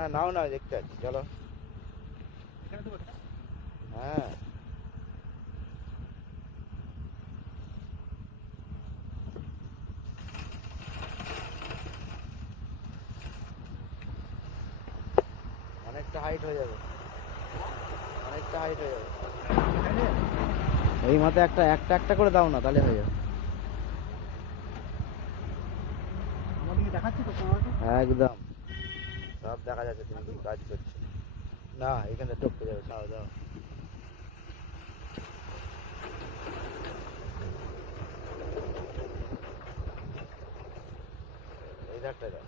হ্যাঁ নাও না, দেখতে পাচ্ছি, চলো। হ্যাঁ অনেকটা হাইট হয়ে যাবে, অনেকটা হাইট হয়ে যাবে। এই মাথায় একটা একটা একটা করে দাও না, তাহলে হয়ে যাবে। দেখাচ্ছি তো একদম সব দেখা যাচ্ছে তুমি কি কাজ করছো। না এখানে টপকে যাবে, দাও দাও। এই ধারটা দাও।